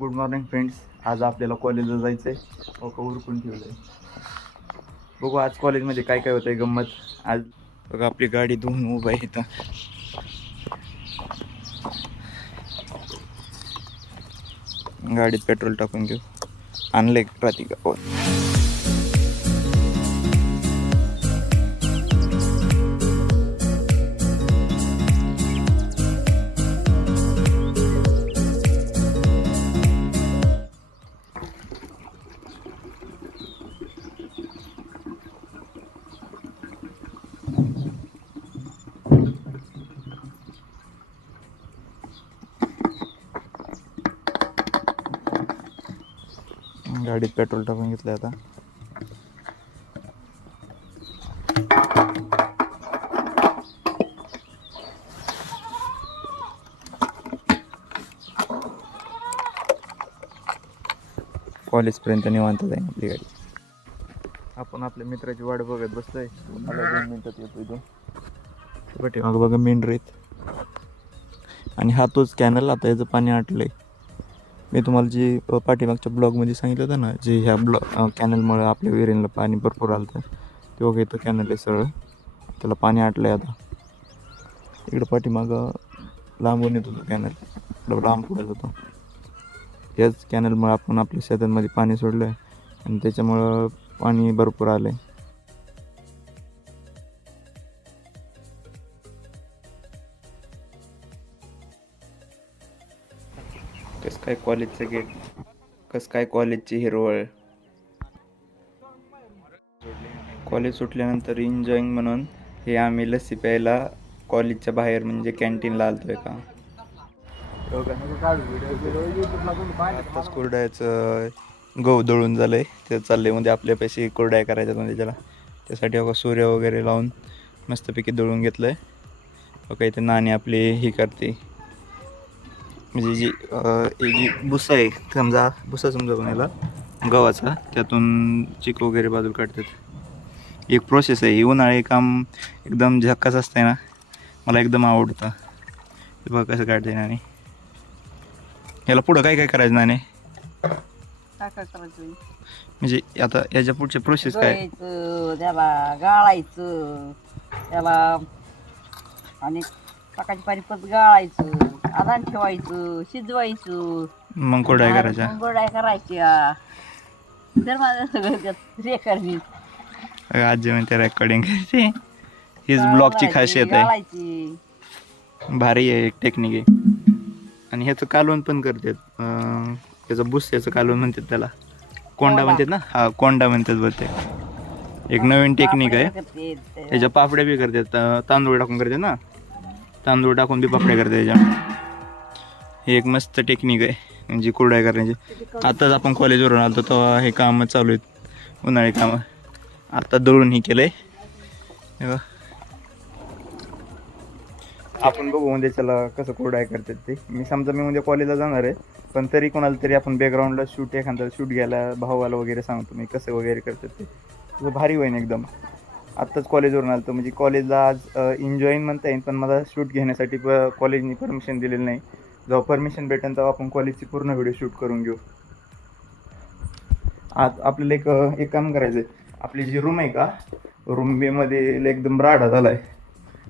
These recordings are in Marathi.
Good morning friends. आज आपल्याला कॉलेजला जायचं आहे. उरकून ठेवलं आहे. बघू आज कॉलेजमध्ये काय काय होतं आहे गंमत. आज बघा आपली गाडी धुवून उभं आहे इथं. गाडीत पेट्रोल टाकून घेऊ. आणलंय रात्री का गाडीत पेट्रोल टाकून घेतलं आता. कॉलेजपर्यंत निवांत जाईल आपली गाडी. आपण आपल्या मित्राची वाट बघत बसलोय. मला 2 मिनिटात येतो इथं. मग बघा मेन रेत आणि हा तोच कॅनल. आता याचं पाणी आटलंय. मी तुम्हाला जी पाठीमागच्या ब्लॉगमध्ये सांगितलं होतं ना, जे ह्या कॅनलमुळे आपल्या विहिरीला पाणी भरपूर आलं होतं, ते बघा इथं कॅनल आहे सरळ. त्याला पाणी आटलं आहे आता. इकडं पाठीमागं लांबून येत होतं कॅनल, इकडं लांब पडत होतं. याच कॅनलमुळे आपण आपल्या शेतांमध्ये पाणी सोडलं आहे आणि त्याच्यामुळं पाणी भरपूर आलं आहे. कॉलेजचं गेट, कसं काय कॉलेजची हिरवळ. कॉलेज सुटल्यानंतर एन्जॉईंग म्हणून हे आम्ही लस्सी प्यायला कॉलेजच्या बाहेर म्हणजे कॅन्टीनला आलतोय का. आत्ताच कुरड्याचं गहू दळून झालंय, ते चाललंय म्हणजे आपल्या पैसे कुरड्या करायच्या म्हणजे त्याला. त्यासाठी बघा सूर्य वगैरे लावून मस्तपैकी दळून घेतलंय. बघा इथे नाणी आपली ही करते, म्हणजे जी भुसा आहे, समजा भुसा समजा कोणाला गव्हाचा, त्यातून चिक वगैरे बाजूला काढतात. एक प्रोसेस आहे. उन्हाळी काम एकदम झक्कास असते ना, मला एकदम आवडतं. बघा कसं काढते नाणे. याला पुढं काय काय करायचं नाणे, काय काय करायचं म्हणजे आता याच्या पुढचे प्रोसेस काय. त्याला गाळायचं, त्याला आणि सकाळची पाणी परत गाळायचं, आधान ठेवायचं, शिजवायचं, मग कुरड्या करायच्या. गोडाय करायच्या. तर माझं सगळं रेकॉर्डिंग आजी म्हणते रेकॉर्डिंग करते. हीच ब्लॉगची खासियत आहे. गाळायची. भारी आहे, एक टेक्निक आहे. आणि ह्याचं कालवण पण करतात. त्याचं भुस्याचं कालवण म्हणतात, त्याला कोंडा म्हणतात ना. हा कोंडा म्हणतात बघ. ते एक नवीन टेक्निक आहे. त्याच्या पापड्या बी करतात, तांदूळ टाकून करतात ना, तांदूळ टाकून बी पापड्या करतात त्याच्या. हे एक मस्त टेक्निक आहे म्हणजे कुरड्या करण्याची. आताच आपण कॉलेजवरून आलो तेव्हा हे कामं चालू आहेत, उन्हाळी कामं. आता दळून हे केलंय. आपण बघू म्हणजे त्याला कसं कुरड्या करतात ते. मी समजा मी म्हणजे कॉलेजला जाणार आहे, पण तरी कोणाला तरी आपण बॅकग्राऊंडला शूट, एखादा शूट घ्यायला भावाला वगैरे सांगतो मी कसं वगैरे करतात ते. तुझं भारी होईन एकदम. आत्ताच कॉलेजवरून आलं तर म्हणजे कॉलेजला आज एन्जॉईंग म्हणता येईल, पण मला शूट घेण्यासाठी कॉलेजनी परमिशन दिलेलं नाही. जेव्हा परमिशन भेटेल तेव्हा आपण कॉलेजची पूर्ण व्हिडिओ शूट करून घेऊ. आज आपल्याला एक काम करायचं आहे. आपली जी रूम आहे का, रूम बेमध्ये एकदम राडा झाला आहे.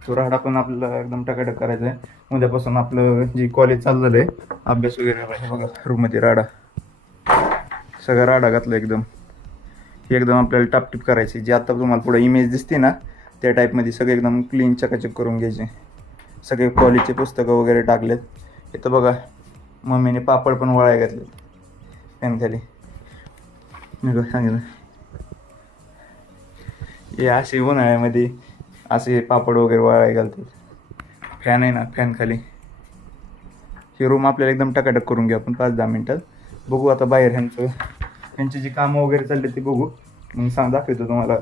तो राडा पण आपल्याला एकदम टकाटक करायचा आहे. उद्यापासून आपलं जी कॉलेज चाललेलं आहे, अभ्यास वगैरे बघा रूममध्ये राडा, सगळं राडा घातला एकदम. हे एकदम आपल्याला टापटीप करायची. जी आता तुम्हाला पुढे इमेज दिसते ना, त्या टाईपमध्ये सगळे एकदम क्लीन चकाचक करून घ्यायचे. सगळे कॉलेजचे पुस्तकं वगैरे टाकलेत. इथं बघा मम्मीने पापड पण वळाय घातले फॅन खाली. मी बघ सांगितलं हे असे उन्हाळ्यामध्ये असे पापड वगैरे वळाय घालतात. फॅन आहे ना, फॅन खाली. ही रूम आपल्याला एकदम टकाटक करून घ्या आपण 5-10 मिनटात. बघू आता बाहेर ह्यांची जी कामं वगैरे चालली ती बघू, मग दाखवतो तुम्हाला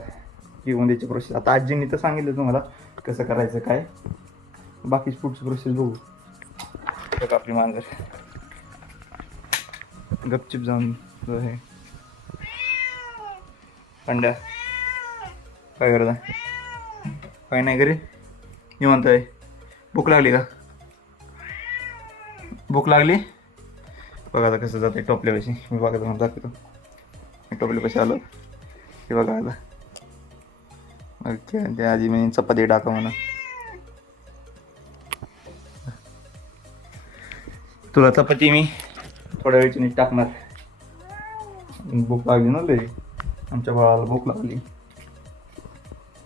की उद्याची प्रोसेस. आता आजींनी तर सांगितलं तुम्हाला कसं करायचं काय, बाकीची पुढची प्रोसेस बघू. बघा आपली मांजर गपचिप जाऊन हे अंड्या काय करता, काय नाही घरी निवांत आहे. भूक लागली का, भूक लागली बघा आता कसं जाते टोपल्यापाशी. मी बघा तुम्हाला दाखवतो. मी टोपल्यापाशी आलो. हे बघा आता ओके. त्या आधी मी चपाती टाका म्हणा. तुला चपाती मी थोड्या वेळची नीट टाकणार. भूक लागली ना लई. आमच्या बाळाला भूक लागली.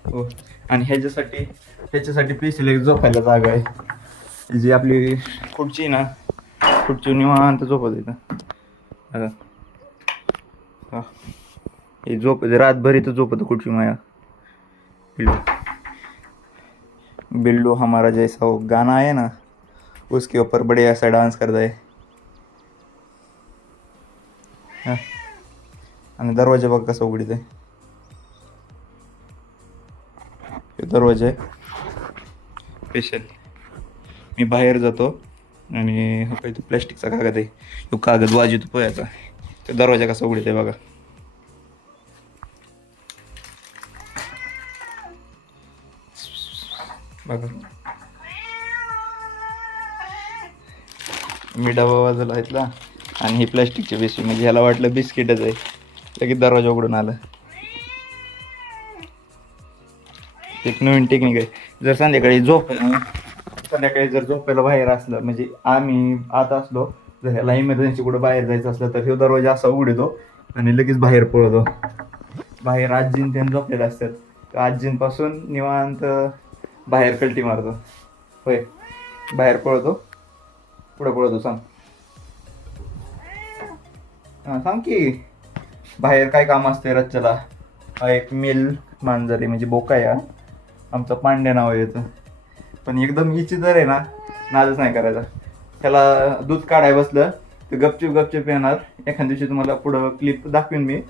हो. आणि ह्याच्यासाठी स्पेशल एक झोपायला जागा आहे. जी आपली खुर्ची ना, खुर्ची निवांत झोपत येतं. हा हे झोप रातभर इथं झोपत खुर्ची माया. बिल्लू हमारा जैसा वो गाना है ना, उसके ऊपर बड़े ऐसा डांस करता है. हा. आणि दरवाजा बघ कसा उघडीत आहे. दरवाजा आहे स्पेशल. मी बाहेर जातो आणि हा काही तो प्लॅस्टिकचा कागद आहे. तो कागद वाजतो पोयाचा. तो दरवाजा कसा उघडीत आहे बघा. बघा मी डबा वाजवला इथला आणि ही प्लॅस्टिकची पिशवी. म्हणजे ह्याला वाटलं बिस्किटच आहे. लगेच दरवाजा उघडून आला. एक नवीन टेक्निक आहे. जर संध्याकाळी जर झोपायला बाहेर असलं, म्हणजे आम्ही आता असलो, जर ह्याला इमर्जन्सी कुठं बाहेर जायचं असलं तर हे दरवाजा असा उघडतो आणि लगेच बाहेर पळतो. बाहेर आजीन त्यांनी झोपलेलं असतात. तर आजींपासून निवांत बाहेर कल्टी मारतो. होय बाहेर पळतो. पुढं पळतो. सांग हां सांग की बाहेर काय काम असते रच्च्याला. हा एक मेल मांजर आहे, म्हणजे बोका आहे. आमचं पांड्या नाव आहे याचं. पण एकदम हिची जर आहे ना, नादच नाही करायचा. त्याला दूध काढाय बसलं तर गपचूप येणार. एखाद्या दिवशी तुम्हाला पुढं क्लिप दाखवीन मी.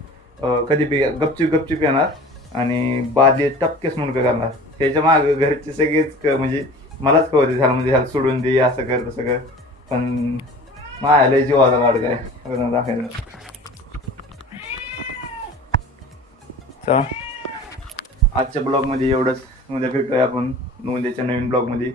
कधी बी गपचूप येणार आणि बादली टपकेच मुंडकं करणार. त्याच्या मागं घरचे सगळेच म्हणजे मलाच कळते झालं, म्हणजे ह्याला सोडून दे असं कर तसं कर. पण मायाला जीवाचा लाड काय दाखायला. चला आजच्या ब्लॉगमध्ये एवढंच. उद्या भेटूया आपण उद्याच्या नवीन ब्लॉगमध्ये.